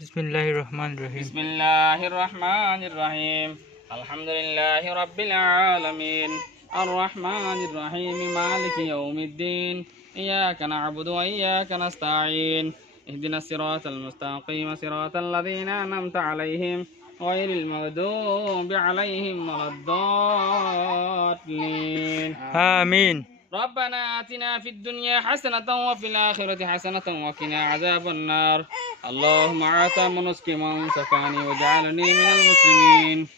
बिस्मिल्लाहिर्रहमानिर्रहीम। बिस्मिल्लाहिर्रहमानिर्रहीम। अल्हम्दुलिल्लाहि रब्बिल आलमीन अर्रहमानिर्रहीम मालिकि यौमिद्दीन इय्याका नअबुदु व इय्याका नस्तईन इहदिनस सिरातल मुस्तकीम सिरातल लज़ीना अनअमता अलैहिम गैरिल मग़दूबि अलैहिम वलद्दाल्लीन। आमीन। ربنا آتنا في الدنيا حسنة وفي الآخرة حسنة وقنا عذاب النار. اللهم آت من نسكي من سقاني وجعلني من المسلمين.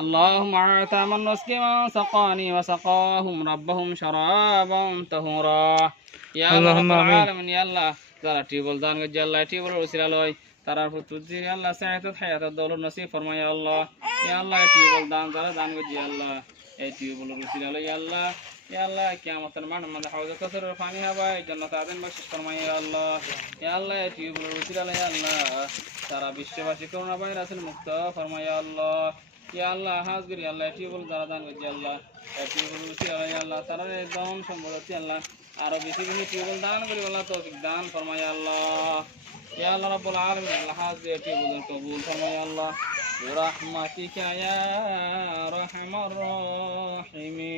اللهم آت من نسكي من سقاني وسقاهم ربهم شرابا طهورا. يا الله رب العالمين يا الله যারা টিউবওয়েল দান করছে আল্লাহ টিউবওয়েলের উসিলা লয় তারার প্রতি আল্লাহ সাহায্য হায়াত দৌলত নসিব ফরমায় আল্লাহ। ইয়া আল্লাহ টিউবওয়েল দান যারা দান করছে আল্লাহ এই টিউবওয়েলের উসিলা লয় আল্লাহ। ইয়া আল্লাহ কিয়ামতের মাঠে মধ্যে হাউজে কাউসারের পানি হবে জান্নাত আযম বখশিশ ফরমায় ইয়া আল্লাহ। ইয়া আল্লাহ এই টিউবওয়েলের উসিলা লয় আল্লাহ সারা বিশ্ববাসী করোনা ভাইরাসের মুক্ত ফরমায় ইয়া আল্লাহ। ইয়া আল্লাহ হাজগিরি আল্লাহ টিউবওয়েল যারা দান করছে আল্লাহ এই টিউবওয়েলের উসিলা লয় আল্লাহ তারা ধন সম্পত্তি আল্লাহ আরো বেশি বেশি টিউবওয়েল দান করি আল্লাহ তৌফিক দান ফরমায় আল্লাহ। ইয়া আল্লাহ রাব্বুল আলামিন আল্লাহ হাজির টিউবওয়েল কবুল ফরমায় আল্লাহ برحمتك يا أرحم الراحمين.